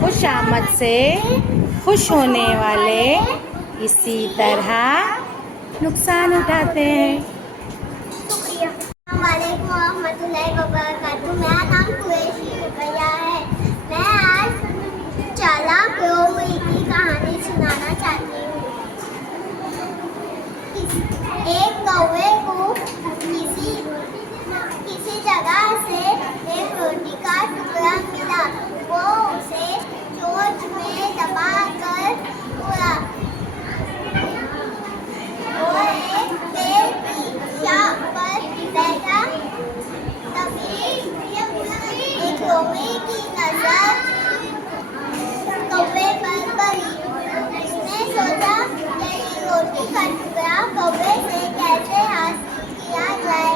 खुशामद से खुश होने वाले इसी तरह नुकसान उठाते हैं। शुक्रिया। अस्सलामुअलैकुम रहमतुल्लाहि व बरकातुहू। मेरा नाम कुरैशी रुकैया है। मैं आज चालाक कौवे की कहानी सुनाना चाहती हूँ। एक कौवे को किसी जगह से एक रोटी का टुकड़ा मिला। वो उसे चोंच में दबाकर उड़ा। वो एक पेड़ की शाख पर बैठा। तभी एक कौवे की नजर कौवे पर पड़ी। उसने सोचा कि रोटी का टुकड़ा कौवे से कैसे हासिल किया जाए।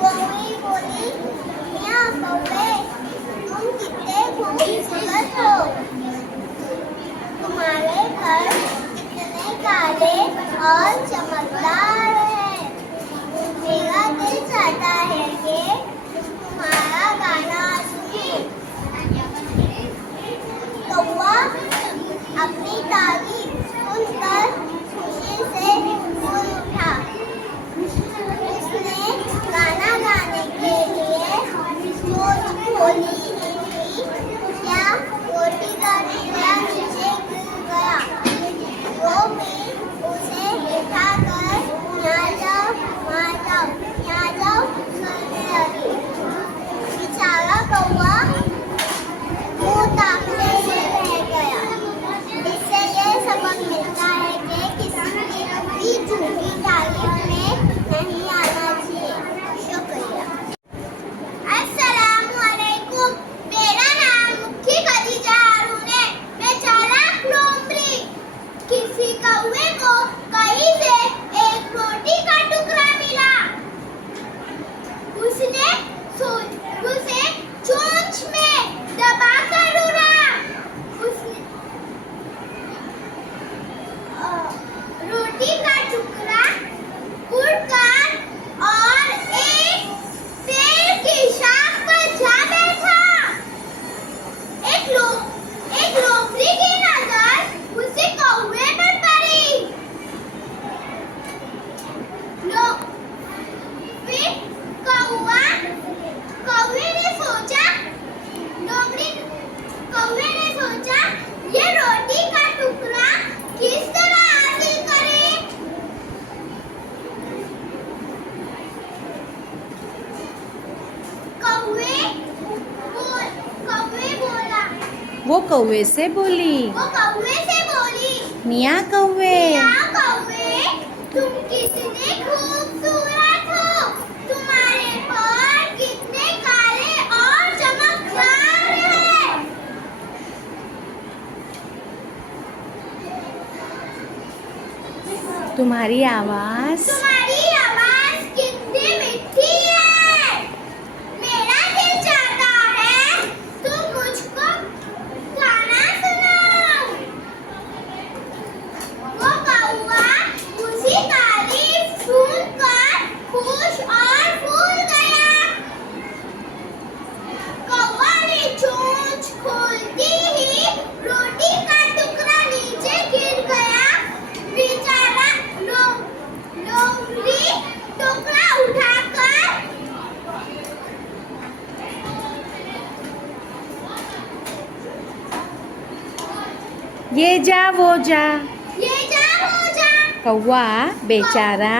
कौवी बोली, मियाँ कौवे, तुम कितने खूबसूरत हो। तुम्हारे घर कितने काले और चमकदार हैं। मेरा दिल चाहता है कि तुम्हारा गाना सुने। कौवा अपनी तारीफ सुनकर खुशी से बोल उठा। उसने गाना गाने के लिए चोंच खोली थी, क्या रोटी का टुकड़ा नीचे गिर गया। वो भी उसे उठाकर यहाँ जाओ वहाँ जाओ यहाँ जाओ करने लगी। बेचारा कौवा मुँह ताकने से रह गया। इससे ये सबक मिलता है कि किसी की झूठी तारीफ में नहीं आना चाहिए। शुक्रिया। अस्सलामुअलैकुम। मेरा नाम मुक्की खदीजा हारून है। मैं चालाक लोमड़ी। किसी कौवे को कहीं से एक रोटी का टुकड़ा मिला। उसने उसे चोंच में दबाकर उड़ा। उसने रोटी का टुकड़ा उड़कर और एक पेड़ की शाख पर जा बैठा। एक लोमड़ी की नजर उसे कौवे पर पड़ी। फिर कौवे ने सोचा ये रोटी का टुकड़ा किस तरह हासिल करे। कौवे बोला। वो कौवे से बोली, मियाँ कौवे, तुम कितने खूबसूरत हो। तुम्हारे पर कितने काले और चमकदार हैं। तुम्हारी आवाज़ कितनी मीठी है। मेरा दिल चाहता है तुम मुझको गाना सुनाओ। वो कौवा उसी तारीफ सुनकर खुश और फूल गया। कौवा ने चोंच खोलती ही रोटी का टुकड़ा नीचे गिर गया। बेचारा लोमड़ी टुकड़ा उठाकर ये जा वो जा। कौवा बेचारा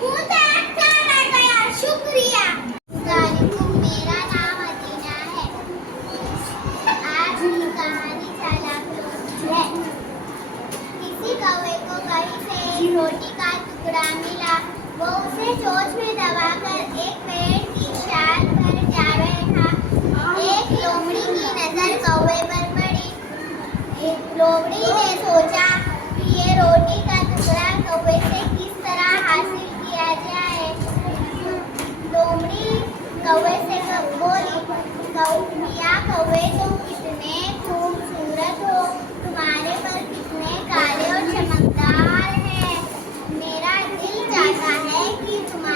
मुँह ताकता रह गया। शुक्रिया। मेरा नाम अदीना है। आज की कहानी चालाक लोमड़ी है। किसी कौवे को कहीं से रोटी का टुकड़ा मिला। वो उसे चोंच में दबाकर एक पेड़ की शाख पर जा बैठा। एक लोमड़ी की नजर कौवे पर पड़ी। लोमड़ी ने सोचा कि ये रोटी का टुकड़ा कौवे से किस तरह हासिल किया जाए। लोमड़ी कौवे से बोली, मियाँ कौवे, तुम कितने खूबसूरत हो। तुम्हारे पर कितने काले और चमकदार हैं। मेरा दिल चाहता है कि तुम्हारे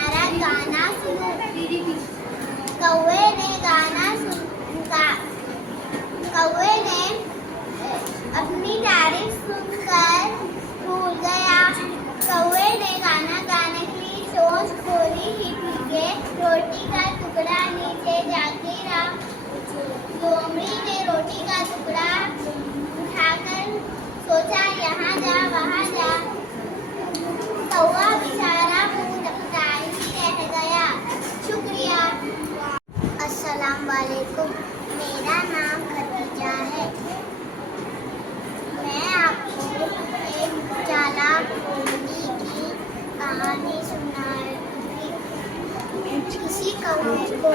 कौवे को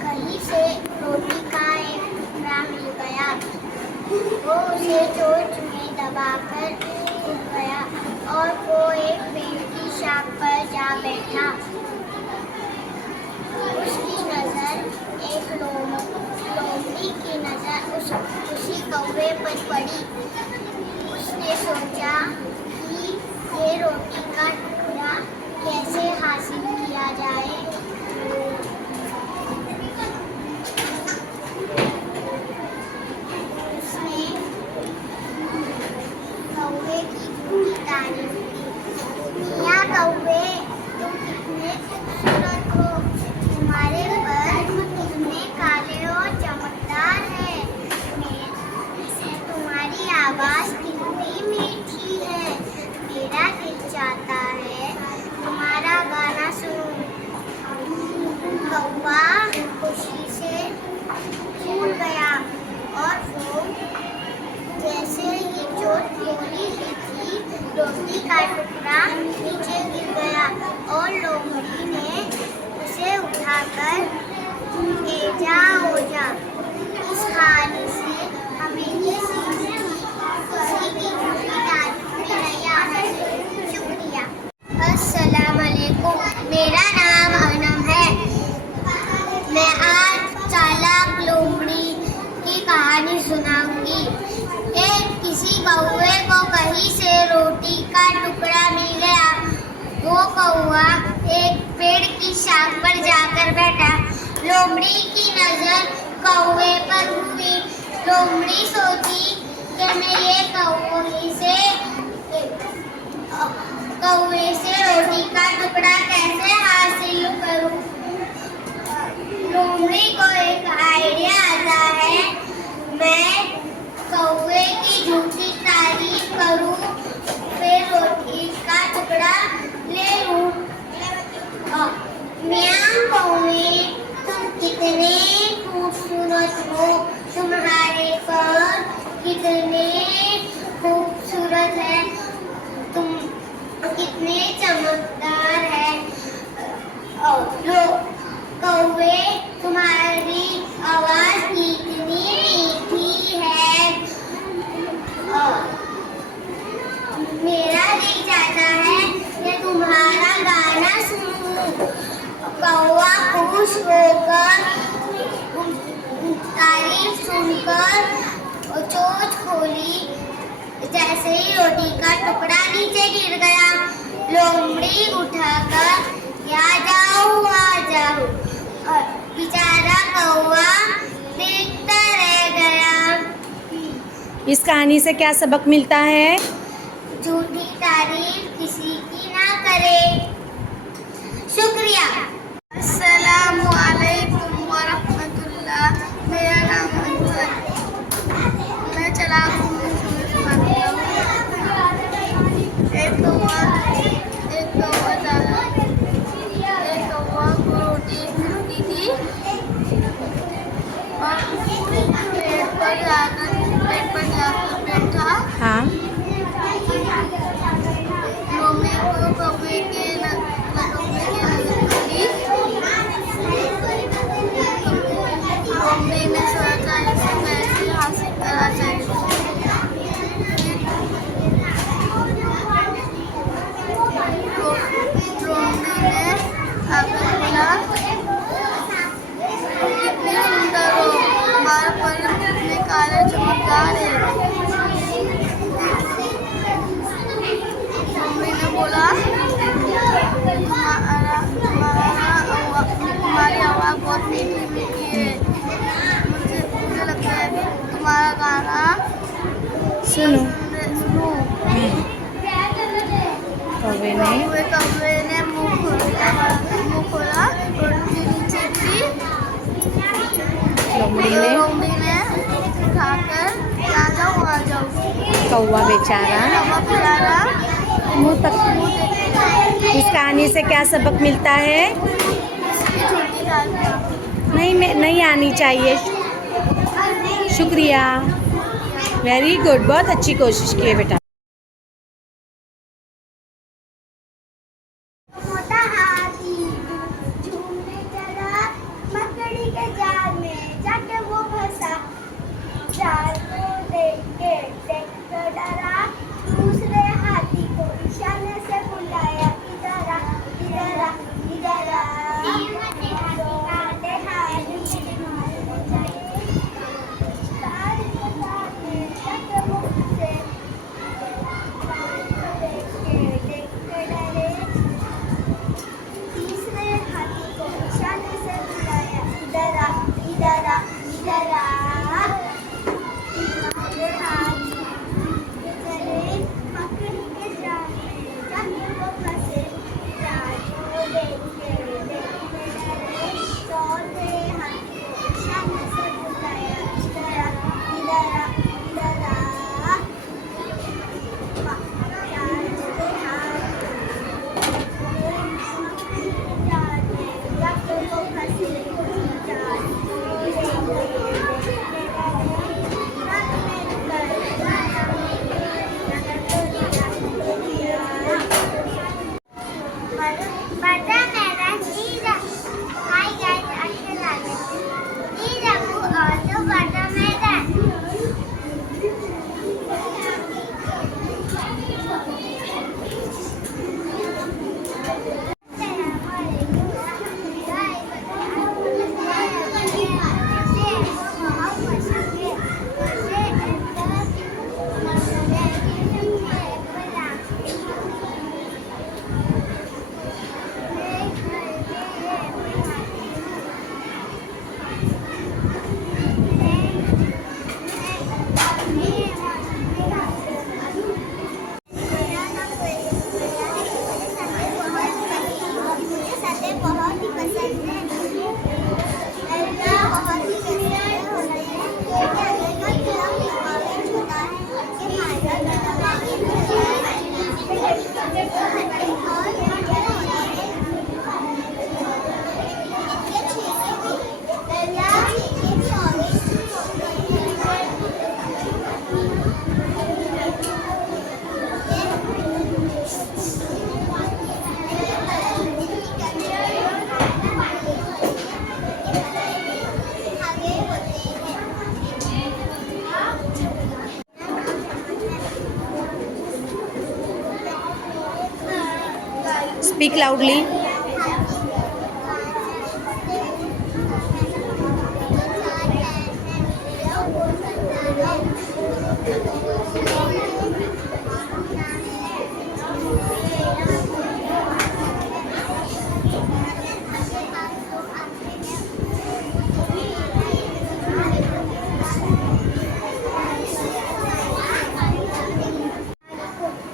कहीं से रोटी का एक टुकड़ा मिल गया। वो उसे चोंच में दबाकर उठ गया और वो एक पेड़ की शाख पर जा बैठा। उसकी नजर एक लोमड़ी की नजर उसी कौवे पर पड़ी। उसने सोचा कि ये रोटी का टुकड़ा कैसे हासिल किया जाए। उसने कौवे की पूरी तारीफ की। मियाँ कौवे, तुम कितने खूबसूरत हो, तुम्हारे पर कितने काले और चमकदार हैं। तुम्हारी आवाज़ कितनी मीठी है। मेरा दिल चाहता है तुम्हारा गाना सुनूं। कौवा खुशी से फूल गया और वो जैसे ही चोट खोली ही थी, रोटी का टुकड़ा नीचे गिर गया और लोमड़ी ने उसे उठाकर एजा ओजा। इस कहानी से हमें ये सीख किसी की झूठी तारीफ में नहीं आना चाहिए। शुक्रिया। अस्सलाम वालेकुम। मेरा नाम अनम है। मैं आज चालाक लोमड़ी की कहानी सुनाऊंगी। किसी कौवे को कहीं से रोटी का टुकड़ा मिल गया। वो कौवा एक पेड़ की शाख पर जाकर बैठा। लोमड़ी की नजर कौवे पर हुई। लोमड़ी सोची कि मैं ये कौवे से रोटी का टुकड़ा कैसे हासिल करूं। लोमड़ी को एक आइडिया आता है, मैं कौवे की झूठी तारीफ करूं, फिर रोटी का टुकड़ा ले लूं। मियाँ कौवे, तुम कितने खूबसूरत हो, तुम्हारे पर कितने खूबसूरत है, तुम कितने चमकदार है। कौवे, तुम्हारी आवाज कितनी मीठी है। मेरा दिल चाहता है कि तुम्हारा गाना सुनूं। कौवा खुश होकर तारीफ सुनकर चोंच खोली। जैसे ही रोटी का टुकड़ा नीचे गिर गया, लोमड़ी उठाकर आ जाओ। बेचारा कौवा देखता रह गया। इस कहानी से क्या सबक मिलता है? झूठी तारीफ किसी की ना करे। शुक्रिया। अस्सलामु अलैकुम व रहमतुल्लाह। मेरा नाम अंजल। मैं चालाक लोमड़ी सुनाती हूँ। एक कौवा को रोटी मिलती थी और पेड़ पर जाकर बैठा। हाँ। लोमड़ी को कौवे के नजर पड़ी। लोमड़ी ने सोचा इसे कैसे हासिल करा जाए। लोमड़ी ने आकर बोला, कितने सुंदर हो, तुम्हारे पर कितने काले चमकदार है। लोमड़ी ने बोला, तुम्हारी आवाज़ बहुत मीठी है। मुझे लगता है तुम्हारा गाना सुनो। सुनो। कौवे ने मुंह खोला, रोटी नीचे गिरी। लोमड़ी ने उठाकर आ जाओ। कौवा बेचारा मुंह तक। इस कहानी से क्या सबक मिलता है? नहीं आनी चाहिए। शुक्रिया। वेरी गुड, बहुत अच्छी कोशिश की है बेटा। मोटा हाथी स्पीक लाउडली.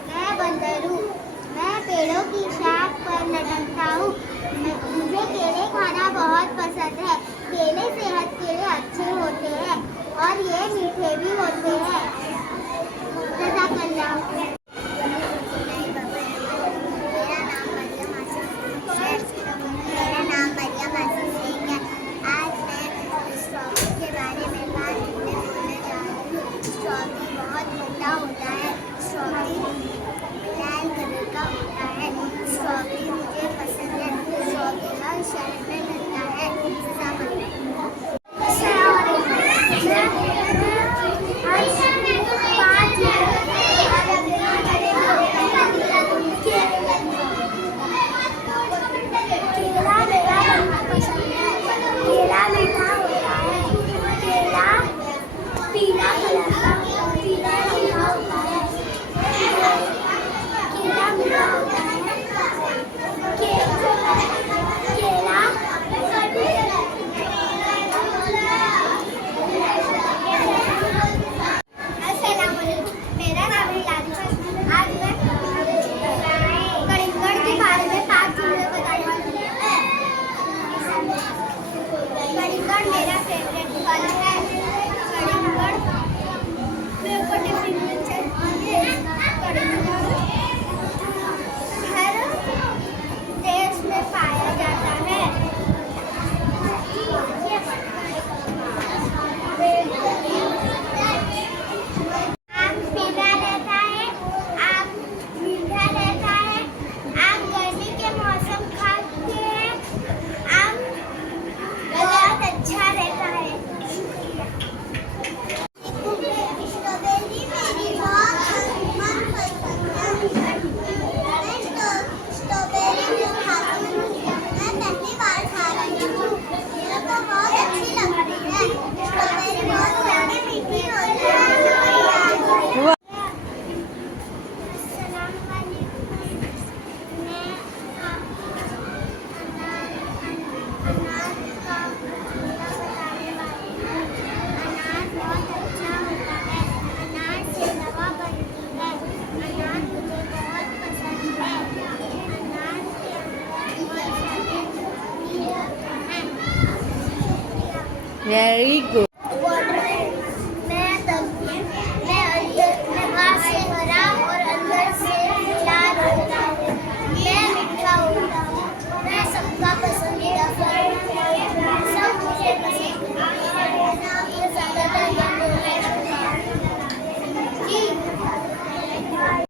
मैं बंदर हूँ। मैं पेड़ों की शाख पर लटकता हूँ। मुझे केले खाना बहुत पसंद है। केले सेहत के लिए अच्छे होते हैं और ये मीठे भी होते हैं। जज़ाकल्लाह। मेरा नाम मरियम आसिफ है। आज मैं स्ट्रॉबेरी के बारे में बात बोलने जा रही हूँ। स्ट्रॉबेरी बहुत मोटा होता है। स्ट्रॉबेरी लाल कलर का होता है। स्ट्रॉबेरी मुझे पसंद है। स्ट्रॉबेरी हर शहर में मिलता है। केला मेरा मनपसंद है। केला मीठा होता है। केला पीला कलर का पीला रंग का होता है। केला मीठा होता है। केला अस्सलामुअलैकुम। मेरा नाम है लालिमा। आज मैं कलिंगड़ के बारे में 5 चीजें बताने वाली हूँ। कलिंगड़ मेरा फेवरेट फल है। कलिंगड़ मेरे को टिफिन में चाहिए। कलिंगड़ हर देश में पाया जाता है। आम पीला रहता है। आम मीठा रहता है। आम गर्मी के मौसम खाते हैं। आम बहुत अच्छा रहता है। स्ट्रॉबेरी मेरी बहुत मनपसंद है। मैं स्ट्रॉबेरी जो खाती हूँ, मैं पहली बार खा रही हूँ। मेरे को बहुत अच्छी लगती है। स्ट्रॉबेरी बहुत ज़्यादा मीठी होती है। वाह. Very good.